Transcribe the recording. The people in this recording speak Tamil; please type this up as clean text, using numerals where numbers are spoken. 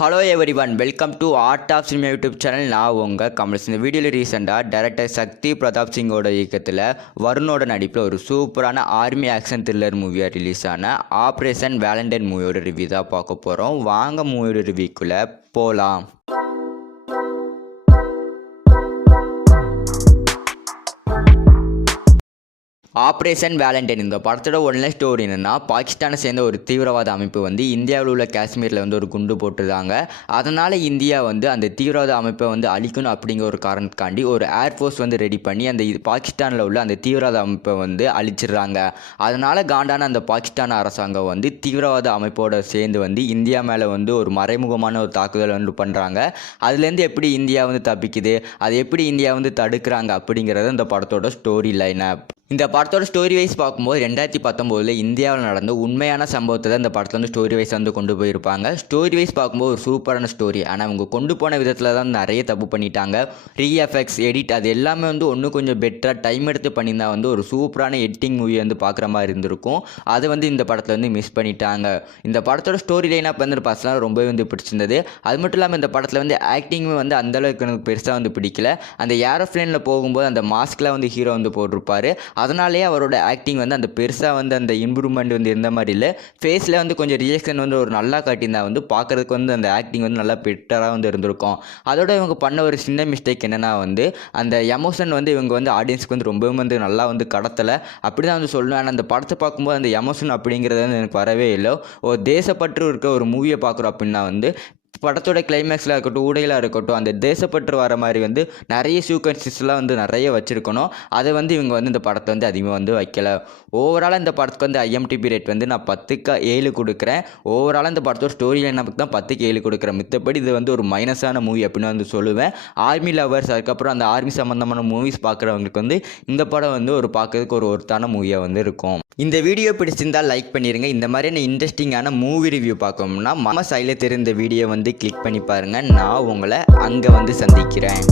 Hello everyone, welcome to Art of Cinema YouTube channel. நான் உங்கள் கமல்ஸ். இந்த வீடியோவில் ரீசெண்டாக டைரக்டர் சக்தி பிரதாப் சிங்கோட இயக்கத்தில் வருணோட நடிப்பில் ஒரு சூப்பரான ஆர்மி ஆக்ஷன் த்ரில்லர் மூவியாக ரிலீஸ் ஆன ஆப்ரேஷன் வேலண்டைன் மூவியோட ரிவ்யூ தான் பார்க்க போகிறோம். வாங்க மூவியோட ரிவ்யூக்குள்ளே போகலாம். ஆப்ரேஷன் வேலண்டைன் இந்த படத்தோட ஒன்லைன் ஸ்டோரி என்னென்னா, பாகிஸ்தானை சேர்ந்த ஒரு தீவிரவாத அமைப்பு இந்தியாவில் உள்ள காஷ்மீரில் ஒரு குண்டு போட்டுருந்தாங்க. அதனால் இந்தியா அந்த தீவிரவாத அமைப்பை அழிக்கணும் அப்படிங்கிற ஒரு காரணத்துக்காண்டி ஒரு ஏர்ஃபோர்ஸ் ரெடி பண்ணி அந்த பாகிஸ்தானில் உள்ள அந்த தீவிரவாத அமைப்பை அழிச்சிடுறாங்க. அதனால் காண்டான அந்த பாகிஸ்தான் அரசாங்கம் தீவிரவாத அமைப்போடு சேர்ந்து இந்தியா மேலே ஒரு மறைமுகமான ஒரு தாக்குதல் பண்ணுறாங்க. அதுலேருந்து எப்படி இந்தியா தப்பிக்குது, அது எப்படி இந்தியா தடுக்கிறாங்க அப்படிங்கிறது இந்த படத்தோட ஸ்டோரி லைனப். இந்த படத்தோட ஸ்டோரி வைஸ் பார்க்கும்போது 2019 இந்தியாவில் நடந்த உண்மையான சம்பவத்தை தான் இந்த படத்தில் ஸ்டோரி வைஸ் கொண்டு போயிருப்பாங்க. ஸ்டோரி வைஸ் பார்க்கும்போது ஒரு சூப்பரான ஸ்டோரி. ஆனால் அவங்க கொண்டு போன விதத்தில் தான் நிறைய தப்பு பண்ணிட்டாங்க. ரீஎஃபெக்ட்ஸ், எடிட், அது எல்லாமே இன்னும் கொஞ்சம் பெட்டராக டைம் எடுத்து பண்ணியிருந்தா ஒரு சூப்பரான எடிட்டிங் மூவி பார்க்குற மாதிரி இருந்திருக்கும். அது இந்த படத்தில் மிஸ் பண்ணிட்டாங்க. இந்த படத்தோட ஸ்டோரி லைனாக பர்சனலாக ரொம்பவே பிடிச்சிருந்தது. அது மட்டும் இல்லாமல் இந்த படத்தில் ஆக்டிங் அந்தளவுக்கு எனக்கு பெருசாக பிடிக்கல. அந்த ஏரோப்ளேனில் போகும்போது அந்த மாஸ்கில் ஹீரோ போட்டிருப்பார். அதனாலேயே அவரோட ஆக்டிங் அந்த பெருசாக அந்த இம்ப்ரூவ்மெண்ட் இருந்த மாதிரி இல்லை. ஃபேஸில் கொஞ்சம் ரியாக்ஷன் ஒரு நல்லா காட்டியிருந்தா பார்க்குறதுக்கு அந்த ஆக்டிங் நல்லா பெட்டராக இருந்திருக்கும். அதோட இவங்க பண்ண ஒரு சின்ன மிஸ்டேக் என்னென்னா அந்த எமோஷன் இவங்க ஆடியன்ஸ்க்கு ரொம்பவே நல்லா கடத்தலை அப்படி தான் சொல்லணும். ஆனால் அந்த படத்தை பார்க்கும்போது அந்த எமோஷன் அப்படிங்கிறது எனக்கு வரவே இல்லை. ஒரு தேசப்பற்று இருக்க ஒரு மூவியை பார்க்குறோம் அப்படின்னா படத்தோட கிளைமேக்ஸில் இருக்கட்டும், ஊடையிலாக இருக்கட்டும், அந்த தேசப்பற்று வர மாதிரி நிறைய சீக்வன்சஸ்லாம் நிறைய வச்சுருக்கணும். அதை இவங்க இந்த படத்தை அதிகமாக வைக்கலை. ஓவராலாக இந்த படத்துக்கு IMDb ரேட் நான் 10க்கு 7 கொடுக்குறேன். ஓவராலாக இந்த படத்தோட ஸ்டோரி லைனுக்கு தான் 10க்கு 7 கொடுக்குறேன். மித்தபடி இது ஒரு மைனஸான மூவி அப்படின்னு சொல்லுவேன். ஆர்மி லவர்ஸ், அதுக்கப்புறம் அந்த ஆர்மி சம்மந்தமான மூவிஸ் பார்க்குறவங்களுக்கு இந்த படம் ஒரு பார்க்கறதுக்கு ஒரு ஒருத்தான மூவியாக இருக்கும். இந்த வீடியோ பிடிச்சிருந்தால் லைக் பண்ணிடுங்க. இந்த மாதிரியான இன்ட்ரெஸ்டிங்கான மூவி ரிவ்யூ பார்க்கணும்னா மம சைடில் தெரிந்த வீடியோ கிளிக் பண்ணி பாருங்கள். நான் உங்களை அங்கே சந்திக்கிறேன்.